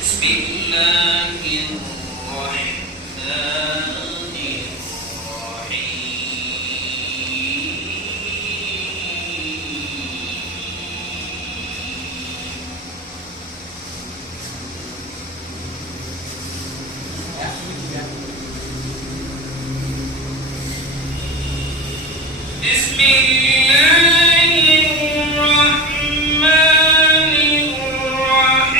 بسم الله الرحمن بسم الله الرحمن الرحيم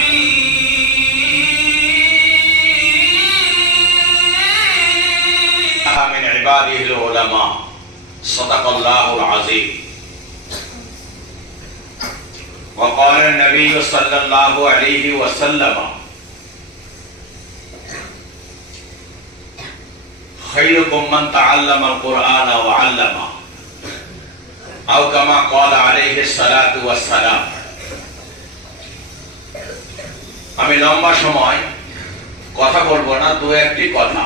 من عباده العلماء صدق الله العظيم وقال النبي صلى الله عليه وسلم خيركم من تعلم القرآن وعلمه أو كما قال عليه الصلاة والسلام। আমি লম্বা সময় কথা বলবো না, দু একটি কথা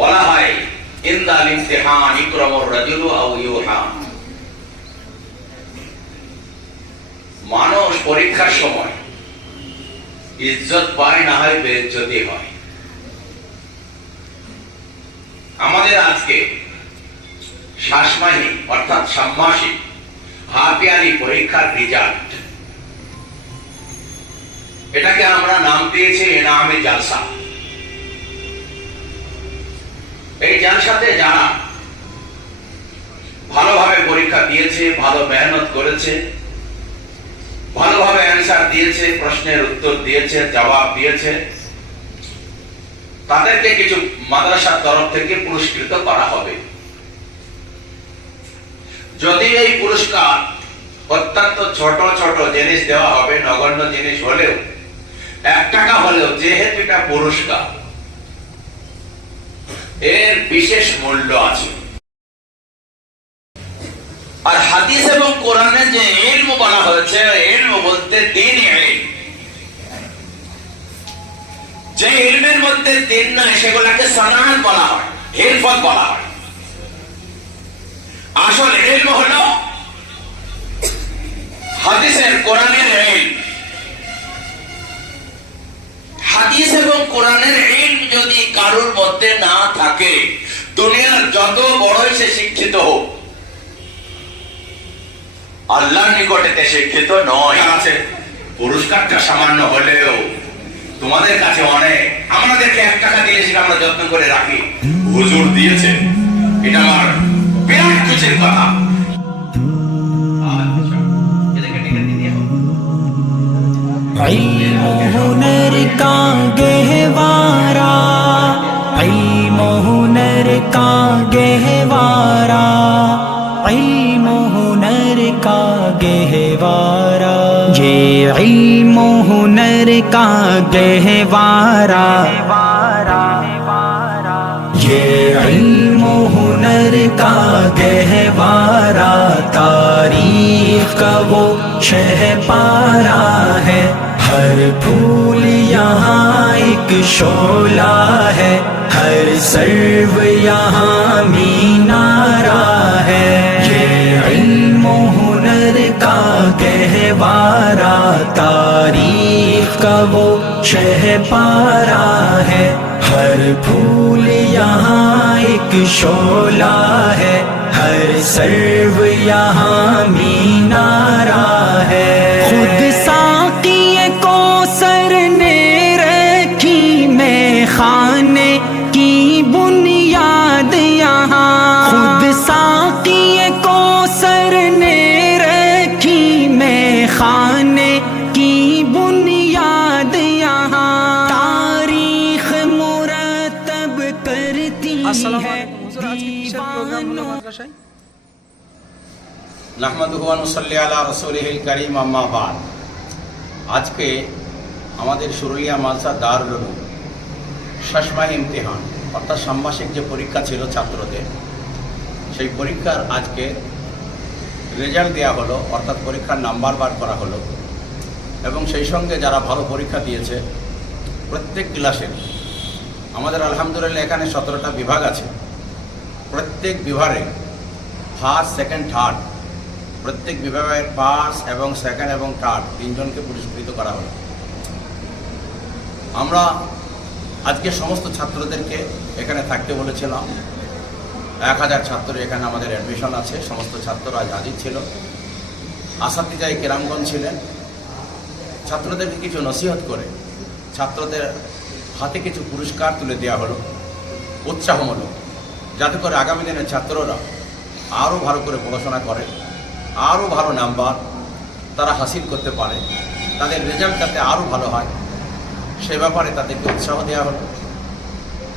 বলা হয় ইনদাল ইমতিহান ইকরামুর রাজুলু আও ইউহান। মানুষ পরীক্ষার সময় ইজ্জত পায়, না হয় বেইজ্জতি হয়। আমাদের আজকে শাসমাহি অর্থাৎ ষান্মাসিক হাফ ইয়ারলি পরীক্ষার রেজাল্ট, এটাকে আমরা নাম দিয়েছি এনামে জালসা। এই জালসাতে যারা ভালোভাবে পরীক্ষা দিয়েছে, ভালো মেহনত করেছে, ভালোভাবে অ্যান্সার দিয়েছে, প্রশ্নের উত্তর দিয়েছে, জবাব দিয়েছে, তাদেরকে কিছু মাদ্রাসার তরফ থেকে পুরস্কৃত করা হবে। যদি এই পুরস্কার অত্যন্ত ছোট ছোট জিনিস দেওয়া হবে, নগণ্য জিনিস হলেও, 1 টাকা হলেও, যেহেতু এটা পুরস্কার, এর বিশেষ মূল্য আছে। আর হাদিস এবং কোরআনে যে ইলম বলা হয়েছে, ইলম বলতে দ্বীনি ইলম, যে ইলমের মধ্যে দ্বীন নাই সেগুলোকে সানাত বলা হয়, হিরফত বলা হয়। আসল ইলম হলো হাদিসের কোরআনের ইলম। হাদিস এবং কোরআনের ইলম যদি কারোর মধ্যে না থাকে, দুনিয়ার যত বড়ই সে শিক্ষিত হোক, আল্লাহর নিকটে শিক্ষিত নয়। আছে পুরস্কারটা সামান্য হলেও তোমাদের কাছে অনেক। আমাদেরকে 1 টাকা দিলে সেটা আমরা যত্ন করে রাখি, হুজুর দিয়েছে, এটা আমার বিরাট খুশির কথা। हुनर का गहवारा, हुनर का गहवारा, हुनर का गहवारा, ये इल्म हुनर का गहवारा, ये इल्म हुनर का गहवारा, तारीख का वो शहपारा है। हर फूल यहाँ एक शोला है, हर सर्व यहाँ मीनारा है। ये इल्म हुनर का गहवारा, तारीख का वो शहपारा है। हर फूल यहाँ एक शोला है, हर सर्व यहाँ मीनारा है। खुद साक़िए को सर ने रखी मैं खाने की बुनियाद यहाँ, खुद साक़िए को सर ने रखी मैं खाने की बुनियाद यहाँ, तारीख मुरतब करती है दीवानों। নাহমাদুহু ওয়া নুসাল্লি আলা রাসূলিহিল কারীম, আম্মা বাদ। আজকে আমাদের সুরুলিয়া মাদ্রাসা দারুল উলুম শাসমাহি ইমতিহান অর্থাৎ ষান্মাসিক যে পরীক্ষা ছিল ছাত্রদের, সেই পরীক্ষার আজকে রেজাল্ট দেওয়া হলো, অর্থাৎ পরীক্ষার নাম্বার বার করা হলো। এবং সেই সঙ্গে যারা ভালো পরীক্ষা দিয়েছে প্রত্যেক ক্লাসের, আমাদের আলহামদুলিল্লাহ এখানে 17টা বিভাগ আছে, প্রত্যেক বিভাগে ফার্স্ট, সেকেন্ড, থার্ড, প্রত্যেক বিভাগের ফার্স্ট এবং সেকেন্ড এবং থার্ড 3 জনকে পুরস্কৃত করা হলো। আমরা আজকে সমস্ত ছাত্রদেরকে এখানে থাকতে বলেছিলাম। 1000 ছাত্র এখানে আমাদের অ্যাডমিশন আছে। সমস্ত ছাত্ররা আজ হাজির ছিল। আসাতিজাই কেরামগণ ছিলেন। ছাত্রদেরকে কিছু নসিহত করে ছাত্রদের হাতে কিছু পুরস্কার তুলে দেওয়া হলো উৎসাহমূলক, যাতে করে আগামী দিনের ছাত্ররা আরও ভালো করে পড়াশোনা করে, আরও ভালো নাম্বার তারা হাসিল করতে পারে, তাদের রেজাল্ট যাতে আরও ভালো হয় সে ব্যাপারে তাদেরকে উৎসাহ দেওয়া হলো।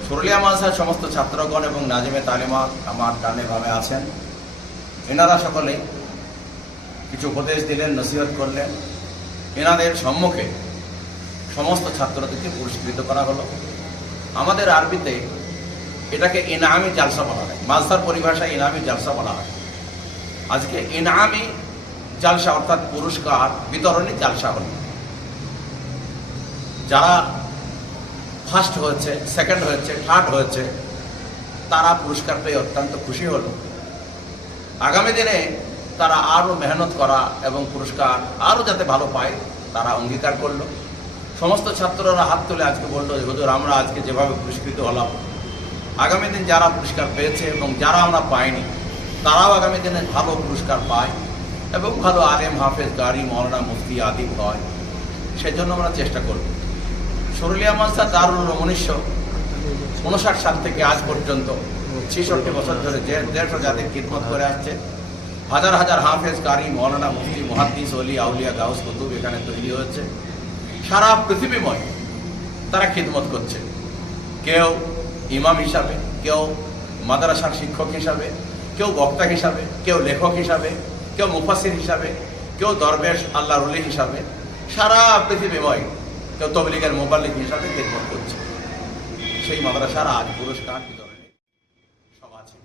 সরুলিয়া মাদ্রাসার সমস্ত ছাত্রগণ এবং নাজিমে তালিমাত আমার ডানে ভাবে আছেন, এনারা সকলে কিছু উপদেশ দিলেন, নসিহত করলেন। এনাদের সম্মুখে সমস্ত ছাত্রদেরকে পুরস্কৃত করা হলো। আমাদের আরবিতে এটাকে ইনামি জালসা বলা হয়, মাদ্রাসার পরিভাষায় ইনামি জালসা বলা হয়। আজকে ইনামি জালসা অর্থাৎ পুরস্কার বিতরণী জালসা হল। যারা ফার্স্ট হয়েছে, সেকেন্ড হয়েছে, থার্ড হয়েছে, তারা পুরস্কার পেয়ে অত্যন্ত খুশি হলো। আগামী দিনে তারা আরও মেহনত করা এবং পুরস্কার আরও যাতে ভালো পায় তারা অঙ্গীকার করলো। সমস্ত ছাত্ররা হাত তুলে আজকে বললো, হুজুর আমরা আজকে যেভাবে পুরস্কৃত হলাম, আগামী দিন যারা পুরস্কার পেয়েছে এবং যারা আমরা পাইনি তারাও আগামী দিনে ভালো পুরস্কার পায় এবং ভালো আলেম, হাফেজ, গারি, মৌলানা, মুফতি আদিব হয়। সেজন্য আমরা চেষ্টা করব। সরুলিয়া মাদ্রাসা দারুল উলুম 1959 সাল থেকে আজ পর্যন্ত 66 বছর ধরে 150 জাতির খিদমত করে আসছে। হাজার হাজার হাফেজ, কারি, মৌলানা, মুফতি, মুহাদ্দিস, ওলি, আউলিয়া, গাউস, কুতুব এখানে তৈরি হয়েছে। সারা পৃথিবীময় তারা খিদমত করছে। কেউ ইমাম হিসাবে, কেউ মাদ্রাসার শিক্ষক হিসাবে, কেউ বক্তা হিসাবে, কেউ লেখক হিসাবে, কেউ মুফাসসির হিসাবে, কেউ দরবেশ আল্লাহর ওলি হিসাবে, সারা পৃথিবীময় কেউ তবলিগের মুবাল্লিগ হিসাবে খিদমত করছে। সেই মাদ্রাসার আজ পুরস্কার বিতরণী সভা ছিল।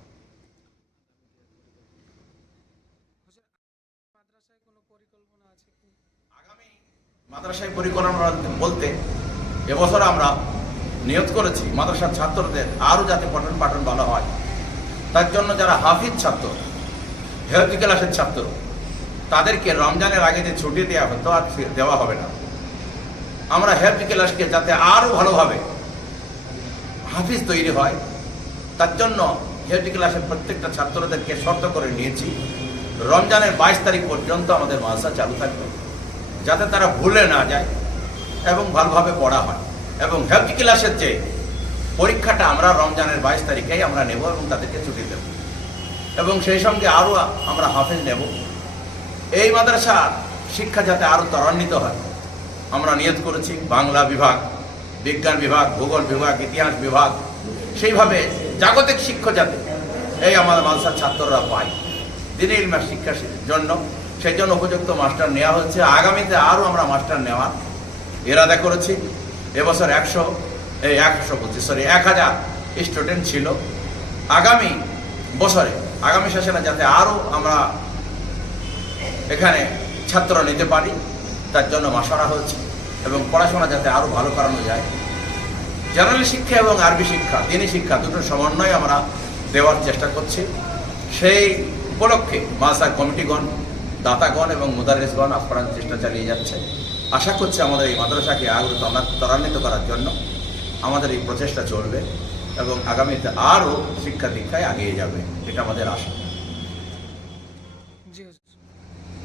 আগামী মাদ্রাসায় পরিকল্পনা বলতে এবছর আমরা নিয়ত করেছি মাদ্রাসার ছাত্রদের আরও যাতে পঠন পাঠন ভালো হয়, তার জন্য যারা হাফিজ ছাত্র, হেফজ ক্লাসের ছাত্র, তাদেরকে রমজানের আগে যে ছুটি দেওয়া হতো আর দেওয়া হবে না। আমরা হেফজ ক্লাসকে যাতে আরও ভালোভাবে হাফিজ তৈরি হয় তার জন্য হেফজ ক্লাসের প্রত্যেকটা ছাত্রদেরকে শর্ত করে নিয়েছি রমজানের 22 তারিখ পর্যন্ত আমাদের মাদ্রাসা চালু থাকবে, যাতে তারা ভুলে না যায় এবং ভালোভাবে পড়া হয়। এবং হেফজ ক্লাসের যে পরীক্ষাটা আমরা রমজানের 22 তারিখেই আমরা নেব এবং তাদেরকে ছুটি দেব এবং সেই সঙ্গে আরও আমরা হাফেজ নেব। এই মাদ্রাসার শিক্ষা যাতে আরও ত্বরান্বিত হয় আমরা নিয়ত করেছি। বাংলা বিভাগ, বিজ্ঞান বিভাগ, ভূগোল বিভাগ, ইতিহাস বিভাগ, সেইভাবে জাগতিক শিক্ষা যাতে এই আমাদের মাদ্রাসার ছাত্ররা পায় দিনে ইলমের শিক্ষার জন্য, সেই জন্য উপযুক্ত মাস্টার নেওয়া হচ্ছে। আগামীতে আরও আমরা মাস্টার নেওয়ার ইরাদা করেছি। এবছর 1000 স্টুডেন্ট ছিল। আগামী বছরে, আগামী সেশনে যাতে আরও আমরা এখানে ছাত্র নিতে পারি তার জন্য মাশওয়ারা হচ্ছে এবং পড়াশোনা যাতে আরও ভালো করানো যায়। জেনারেল শিক্ষা এবং আরবি শিক্ষা, দ্বীনি শিক্ষা দুটোর সমন্বয় আমরা দেওয়ার চেষ্টা করছি। সেই উপলক্ষে মাদ্রাসার কমিটিগণ, দাতাগণ এবং মুদারিসগণ আপ্রাণ চেষ্টা চালিয়ে যাচ্ছে। আশা করছি আমাদের এই মাদ্রাসাকে আরও ত্বরান্বিত করার জন্য আমাদের এই প্রচেষ্টা চলবে এবং আগামীতে আরও শিক্ষা দীক্ষায় এগিয়ে যাবে, এটা আমাদের আশা।